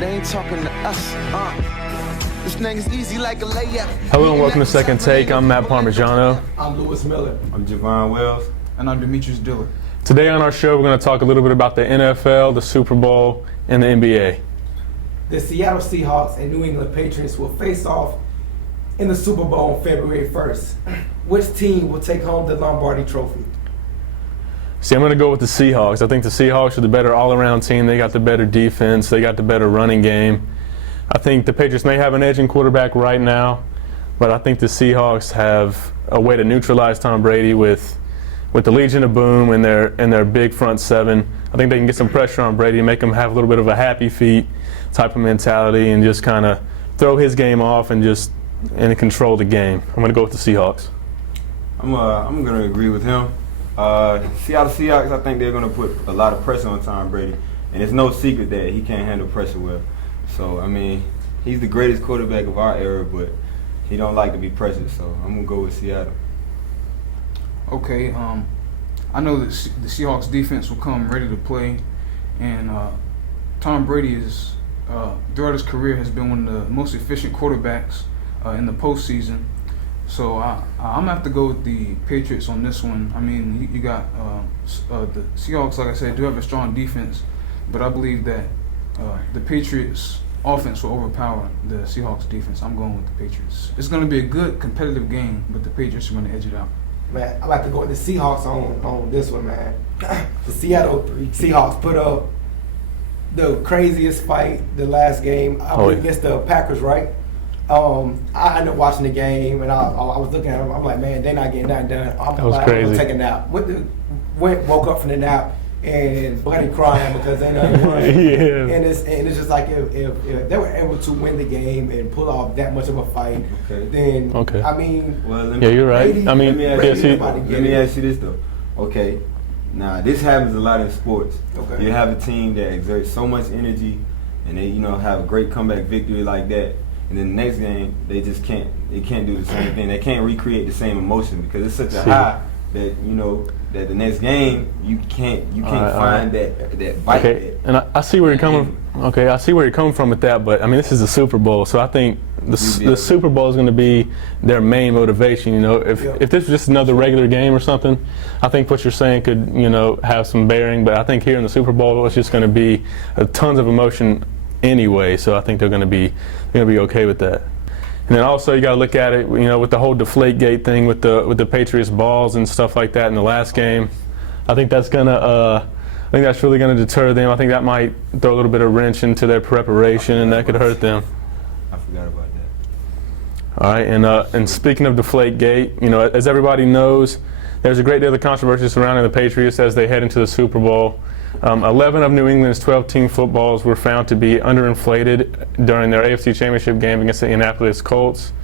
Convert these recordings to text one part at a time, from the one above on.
They ain't talking to us, This thing is easy like a layup. Hello and welcome to Second Take. I'm Matt Parmigiano. I'm Lewis Miller. I'm Javon Wells. And I'm Demetrius Dillard. Today on our show, we're going to talk a little bit about the NFL, the Super Bowl, and the NBA. The Seattle Seahawks and New England Patriots will face off in the Super Bowl on February 1st. Which team will take home the Lombardi Trophy? See, I'm going to go with the Seahawks. I think the Seahawks are the better all-around team. They got the better defense. They got the better running game. I think the Patriots may have an edge in quarterback right now, but I think the Seahawks have a way to neutralize Tom Brady with the Legion of Boom and their big front seven. I think they can get some pressure on Brady and make him have a little bit of a happy feet type of mentality and just kind of throw his game off and control the game. I'm going to go with the Seahawks. I'm going to agree with him. Seattle Seahawks, I think they're going to put a lot of pressure on Tom Brady, and it's no secret that he can't handle pressure well. So, I mean, he's the greatest quarterback of our era, but he don't like to be pressured, so I'm going to go with Seattle. Okay, I know that the Seahawks defense will come ready to play, and Tom Brady is, throughout his career, has been one of the most efficient quarterbacks in the postseason. So I'm going to have to go with the Patriots on this one. I mean, you got the Seahawks, like I said, do have a strong defense, but I believe that the Patriots offense will overpower the Seahawks defense. I'm going with the Patriots. It's going to be a good competitive game, but the Patriots are going to edge it out. Man, I like to go with the Seahawks on this one, man. The Seattle Seahawks put up the craziest fight the last game. I went against the Packers, right? I ended up watching the game, and I was looking at them. I'm like, man, they're not getting nothing done. That was crazy. I'm going to take a nap. Woke up from the nap and bloody crying because they know. Yeah. And it's just like if they were able to win the game and pull off that much of a fight, then I mean, yeah, you're right. Brady, I mean, let me ask you this though. Okay, now this happens a lot in sports. Okay. You have a team that exerts so much energy, and they have a great comeback victory like that. And then the next game, they just can't. They can't do the same thing. They can't recreate the same emotion because it's such a high that that the next game you can't find that bite. Okay, and I see where you're coming. Okay, I see where you're coming from with that, but I mean this is the Super Bowl, so I think the Super Bowl is going to be their main motivation. If this was just another regular game or something, I think what you're saying could have some bearing. But I think here in the Super Bowl, it's just going to be tons of emotion anyway. So I think they're going to be okay with that. And then also you got to look at it, with the whole Deflategate thing with the Patriots balls and stuff like that in the last game. I think that's really gonna deter them. I think that might throw a little bit of wrench into their preparation, and that could hurt them. I forgot about that. All right, and speaking of Deflategate, as everybody knows, there's a great deal of controversy surrounding the Patriots as they head into the Super Bowl. 11 of New England's 12-team footballs were found to be underinflated during their AFC Championship game against the Indianapolis Colts.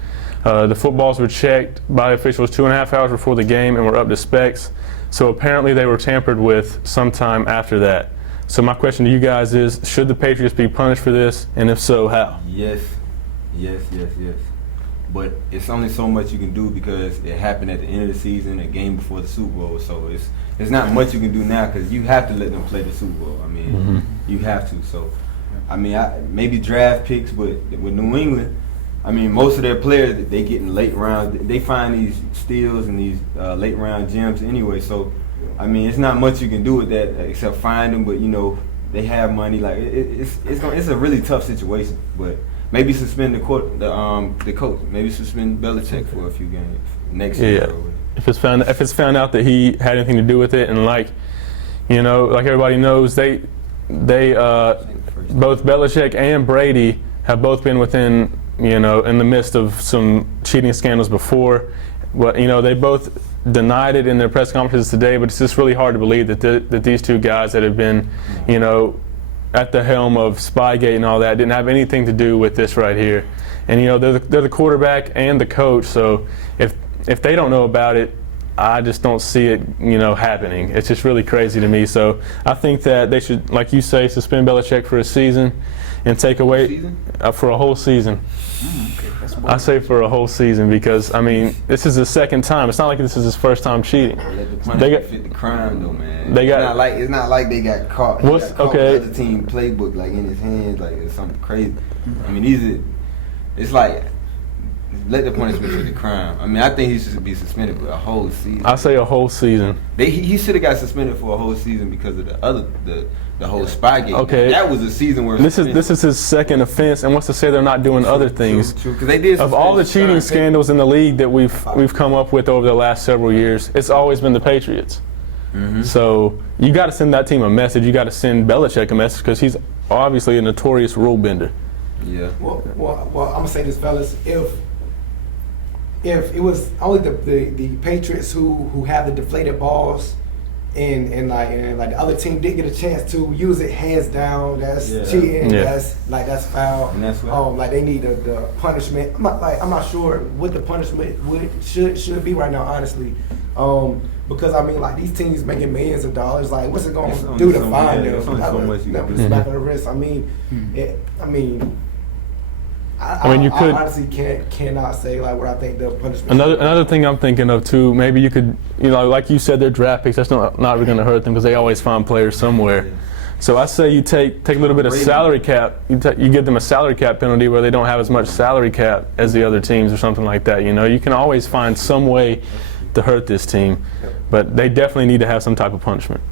The footballs were checked by officials 2.5 hours before the game and were up to specs. So apparently they were tampered with sometime after that. So my question to you guys is, should the Patriots be punished for this, and if so, how? Yes. But it's only so much you can do because it happened at the end of the season, a game before the Super Bowl. So it's not much you can do now because you have to let them play the Super Bowl. I mean, you have to. So, I mean, maybe draft picks, but with New England, I mean, most of their players, they get in late rounds. They find these steals and these late round gems anyway. So, I mean, it's not much you can do with that except find them. But they have money. Like it's a really tough situation. But maybe suspend the coach. Maybe suspend Belichick for a few games next year. If it's found out that he had anything to do with it, and like everybody knows, they both Belichick and Brady have both been within in the midst of some cheating scandals before. Well, they both denied it in their press conferences today, but it's just really hard to believe that these two guys that have been at the helm of Spygate and all that didn't have anything to do with this right here. And they're the quarterback and the coach, so if they don't know about it, I just don't see it, happening. It's just really crazy to me. So I think that they should, like you say, suspend Belichick for a season and take away for a whole season. I say for a whole season because this is the second time. It's not like this is his first time cheating. They got fit the crime though, man. It's not like they got caught. What's With the other team playbook like in his hands, like it's something crazy. It's like. Let the punishment for the crime. I think he should be suspended for a whole season. I say a whole season. He should have got suspended for a whole season because of the whole spy game. Okay, that was a season where this is his second offense, and what's to say they're not doing other things? True. Because they did. Of all the cheating scandals in the league that we've come up with over the last several years, it's always been the Patriots. Mm-hmm. So you got to send that team a message. You got to send Belichick a message because he's obviously a notorious rule bender. Yeah. Well, I'm gonna say this, fellas. If it was only the Patriots who have the deflated balls, and like the other team did get a chance to use it, hands down, that's cheating. Yeah. That's foul. And that's what like they need the punishment. I'm not sure what the punishment should be right now, honestly. Because like these teams making millions of dollars. Like, what's it going to do to fine them? So much you can do. Smack on the wrist. I honestly cannot say like what I think the punishment. Another thing I'm thinking of too. Maybe you could, like you said, they're draft picks. That's not really going to hurt them because they always find players somewhere. Yeah. So I say you take a little bit of salary cap. You give them a salary cap penalty where they don't have as much salary cap as the other teams or something like that. You can always find some way to hurt this team, but they definitely need to have some type of punishment.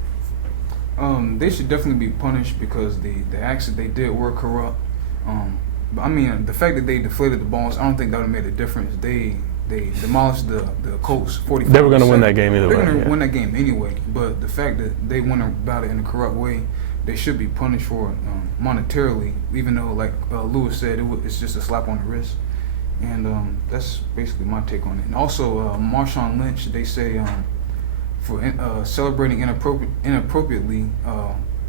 They should definitely be punished because the acts that they did were corrupt. The fact that they deflated the balls, I don't think that would have made a difference. They demolished the Colts 45%. They were going to win that game either way. They're going to win that game anyway. But the fact that they went about it in a corrupt way, they should be punished for it monetarily. Even though, like Lewis said, it's just a slap on the wrist. And that's basically my take on it. And also, Marshawn Lynch, they say for celebrating inappropriately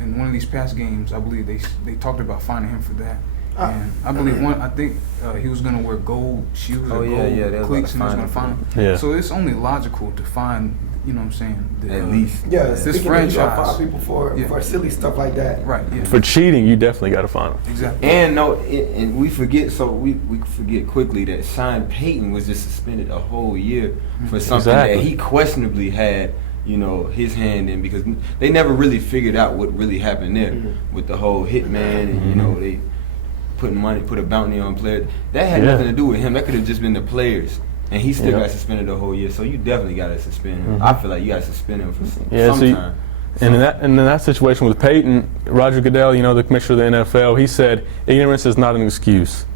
in one of these past games, I believe they talked about fining him for that. And I believe he was going to wear gold shoes or gold cleats, and he was going to fine him. Yeah. So it's only logical to fine, what I'm saying? At least. Yeah, this franchise. Fine people for silly stuff like that. Right, yeah. For cheating, you definitely got to fine them. Exactly. And we forget, we forget quickly that Sean Payton was just suspended a whole year for something that he questionably had, his hand in, because they never really figured out what really happened there with the whole hitman and, they put a bounty on players. That had nothing to do with him. That could have just been the players. And he still got suspended the whole year. So you definitely got to suspend him. I feel like you got to suspend him for some time. And in that situation with Peyton, Roger Goodell, the commissioner of the NFL, he said ignorance is not an excuse.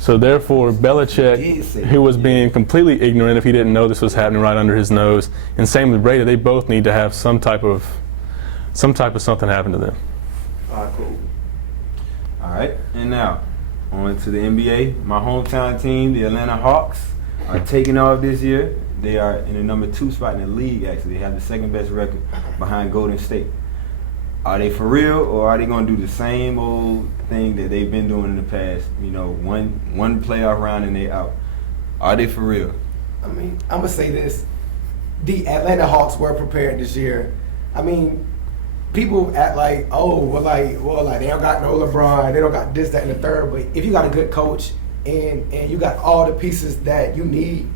So therefore, Belichick, who was being completely ignorant if he didn't know this was happening right under his nose, and same with Brady, they both need to have some type of something happen to them. All right, cool. All right, and now on to the NBA. My hometown team, the Atlanta Hawks, are taking off this year. They are in the number 2 spot in the league, actually. They have the second best record behind Golden State. Are they for real, or are they going to do the same old thing that they've been doing in the past? One playoff round and they out. Are they for real? I'm going to say this. The Atlanta Hawks were prepared this year. People act like, they don't got no LeBron, they don't got this, that, and the third. But if you got a good coach and you got all the pieces that you need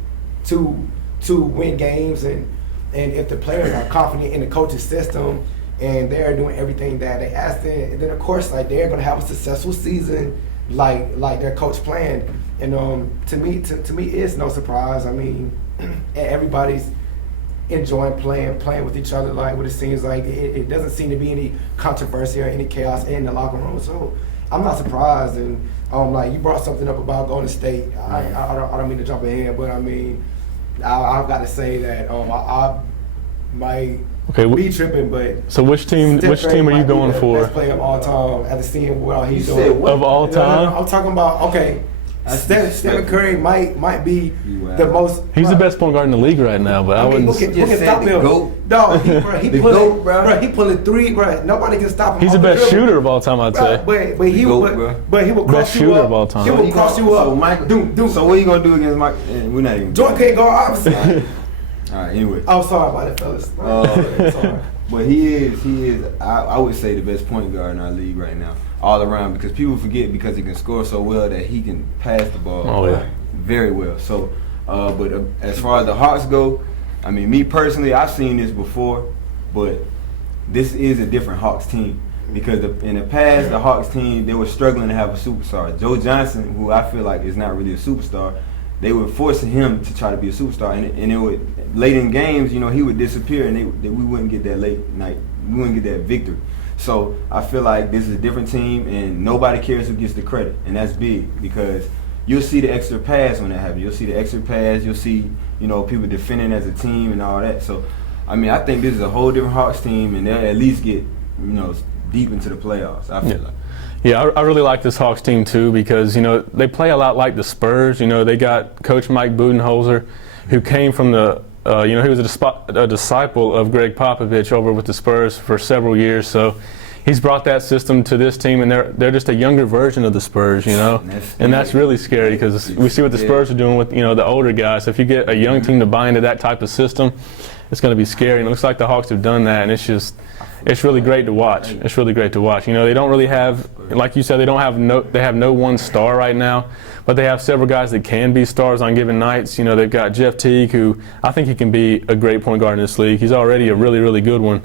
to win games, and if the players are confident in the coach's system and they're doing everything that they asked, then of course they're gonna have a successful season like their coach planned. And to me, it's no surprise. Everybody's enjoying playing with each other. Like what it seems like, it doesn't seem to be any controversy or any chaos in the locker room. So I'm not surprised. And you brought something up about Golden State. I don't mean to jump ahead, but I've got to say that I might be tripping. But so which team are you going for? Best player of all time. After seeing what he's doing of all time. I'm talking about Stephen Curry might be the most. He's the best point guard in the league right now, but I wouldn't. Who can stop him? No, he pulling 3, bro. Nobody can stop him. He's the best shooter of all time, I'd say. But he will cross you up. Of all time. He will cross you up. So what are you gonna do against Mike? We're not even. Jordan can't go opposite. All right. Anyway. I'm sorry about it, fellas. Sorry. But he is. I would say the best point guard in our league right now, all around. Because people forget because he can score so well that he can pass the ball very well. So, but as far as the Hawks go, I mean, me personally, I've seen this before, but this is a different Hawks team. Because in the past, the Hawks team, they were struggling to have a superstar. Joe Johnson, who I feel like is not really a superstar, they were forcing him to try to be a superstar. And it would, late in games, you know, he would disappear and we wouldn't get that late night. We wouldn't get that victory. So I feel like this is a different team and nobody cares who gets the credit. And that's big because you'll see the extra pass when that happens. You'll see the extra pass. You'll see, you know, people defending as a team and all that. So, I mean, I think this is a whole different Hawks team and they'll at least get, you know, deep into the playoffs, I feel like. Yeah, I really like this Hawks team too because, you know, they play a lot like the Spurs. You know, they got Coach Mike Budenholzer, who came from the, you know, he was a disciple of Greg Popovich over with the Spurs for several years. So he's brought that system to this team, and they're just a younger version of the Spurs, you know. And that's really scary because we see what the Spurs are doing with, you know, the older guys. So if you get a young team to buy into that type of system, it's going to be scary. And it looks like the Hawks have done that, and it's really great to watch. It's really great to watch. You know, they don't really have, like you said, they have no one star right now, but they have several guys that can be stars on given nights. You know, they've got Jeff Teague, who I think he can be a great point guard in this league. He's already a really, really good one.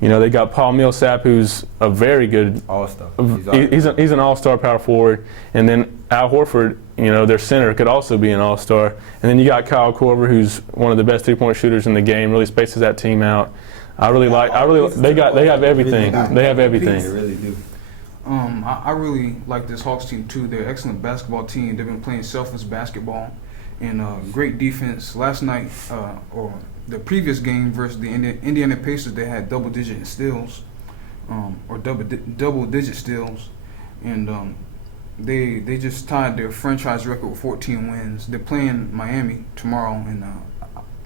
You know, they got Paul Millsap, who's a very good all-star. He's an all-star power forward, and then Al Horford, you know, their center, could also be an all-star. And then you got Kyle Korver, who's one of the best three-point shooters in the game. Really spaces that team out. They have everything. They have everything. They really do. I really like this Hawks team too. They're an excellent basketball team. They've been playing selfless basketball and great defense. Last night, or the previous game versus the Indiana Pacers, they had double-digit steals, or double-digit steals, and they just tied their franchise record with 14 wins. They're playing Miami tomorrow, and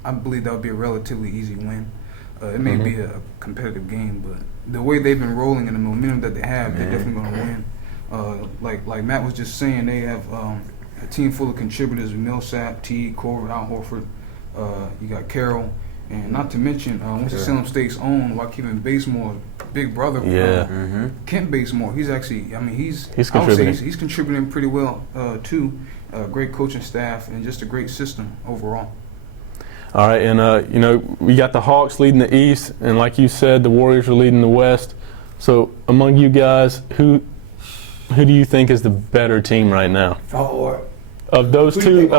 I believe that would be a relatively easy win. It may be a competitive game, but the way they've been rolling and the momentum that they have, they're definitely going to win. Like Matt was just saying, they have a team full of contributors: Millsap, Teague, Korver, Al Horford. You got Carroll, and not to mention Winston-Salem State's own Joaquin Basemore's big brother, Kent Bazemore. He's actually, I mean, he's contributing. He's contributing pretty well too. Great coaching staff and just a great system overall. All right, and you know, we got the Hawks leading the East, and like you said, the Warriors are leading the West. So among you guys, who do you think is the better team right now? Of those two,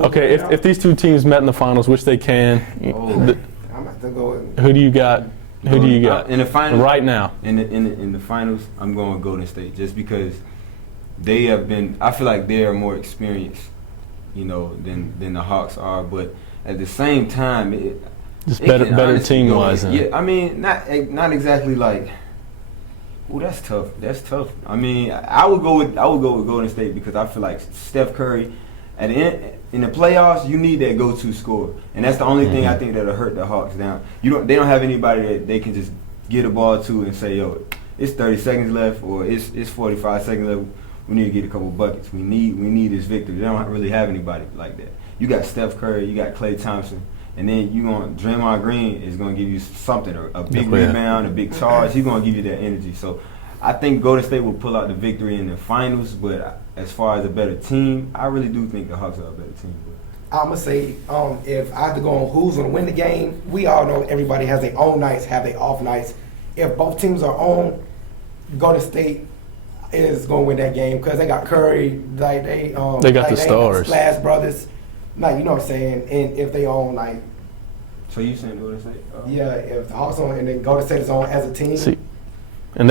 okay, if these two teams met in the finals, which they can, I'm about to go. Who do you got? Who do you got in the finals right now? In the finals, I'm going with Golden State just because they have been. I feel like they are more experienced, you know, than the Hawks are. But at the same time, just better team wise. Yeah, I mean, not exactly like. Oh, that's tough. That's tough. I mean, I would go with Golden State because I feel like Steph Curry, at the end in the playoffs, you need that go-to scorer, and that's the only thing I think that'll hurt the Hawks down. They don't have anybody that they can just get a ball to and say, yo, it's 30 seconds left or it's 45 seconds left. We need to get a couple buckets. We need this victory. They don't really have anybody like that. You got Steph Curry, you got Klay Thompson, and then Draymond Green is going to give you something, a big rebound, a big charge. He's going to give you that energy. So I think Golden State will pull out the victory in the finals, but as far as a better team, I really do think the Hawks are a better team. I'm going to say, if I have to go on who's going to win the game, we all know everybody has their own nights, have their off nights. If both teams are on, Golden State is going to win that game because they got Curry, like they got the stars, Splash Brothers, like, you know what I'm saying. And if they own, like, so you saying Golden State? Yeah, if the Hawks on and then Golden State is on as a team. See, and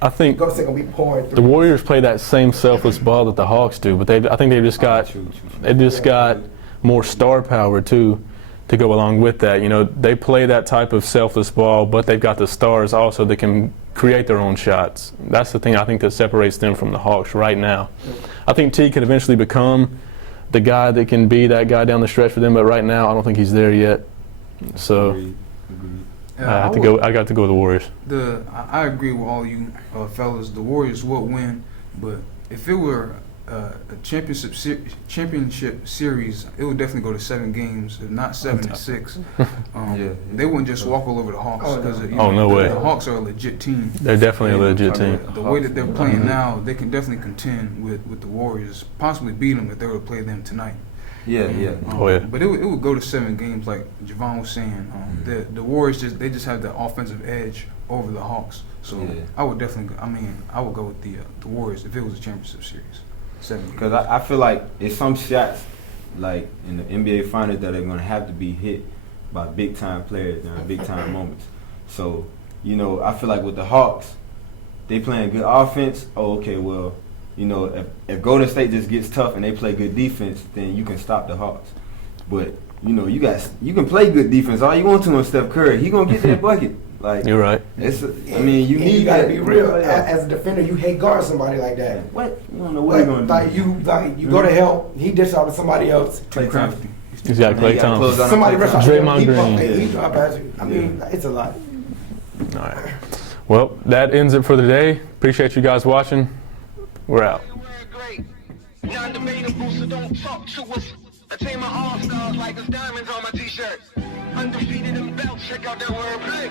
I think Golden State gonna be pouring through. The Warriors play that same selfless ball that the Hawks do, but I think they've just got more star power too to go along with that. You know, they play that type of selfless ball, but they've got the stars also that can create their own shots. That's the thing I think that separates them from the Hawks right now. I think T could eventually become the guy that can be that guy down the stretch for them, but right now I don't think he's there yet. So Agreed. I got to go with the Warriors. I agree with all you fellas. The Warriors will win, but if it were championship series, it would definitely go to 7 games, if not 7 to 6. They wouldn't just walk all over the Hawks because no way. The Hawks are a legit team. They're definitely a legit team. The way that they're playing now, they can definitely contend with the Warriors, possibly beat them if they were to play them tonight. But it would go to 7 games, like Javon was saying. The Warriors just have the offensive edge over the Hawks. So I would definitely, I would go with the Warriors if it was a championship series. 7 games. Because I feel like it's some shots, like in the NBA Finals, that are going to have to be hit by big time players and big time moments. So, I feel like with the Hawks, they playing good offense. Oh, okay, well, if Golden State just gets tough and they play good defense, then you can stop the Hawks. But you can play good defense all you want to on Steph Curry. He gonna get that bucket. Like, you're right. You gotta be real. As a defender, you hate guard somebody like that. What? You don't know what he's gonna do. You go to help. He dish out to somebody else. Klay Thompson. He's got Klay Thompson. Somebody rush out. Draymond Green. He drop at you. It's a lot. All right. Well, that ends it for the day. Appreciate you guys watching. We're out. Non-debatable, so don't talk to us. I take my all-stars like it's diamonds on my t-shirt. Undefeated in belts, check out that wordplay.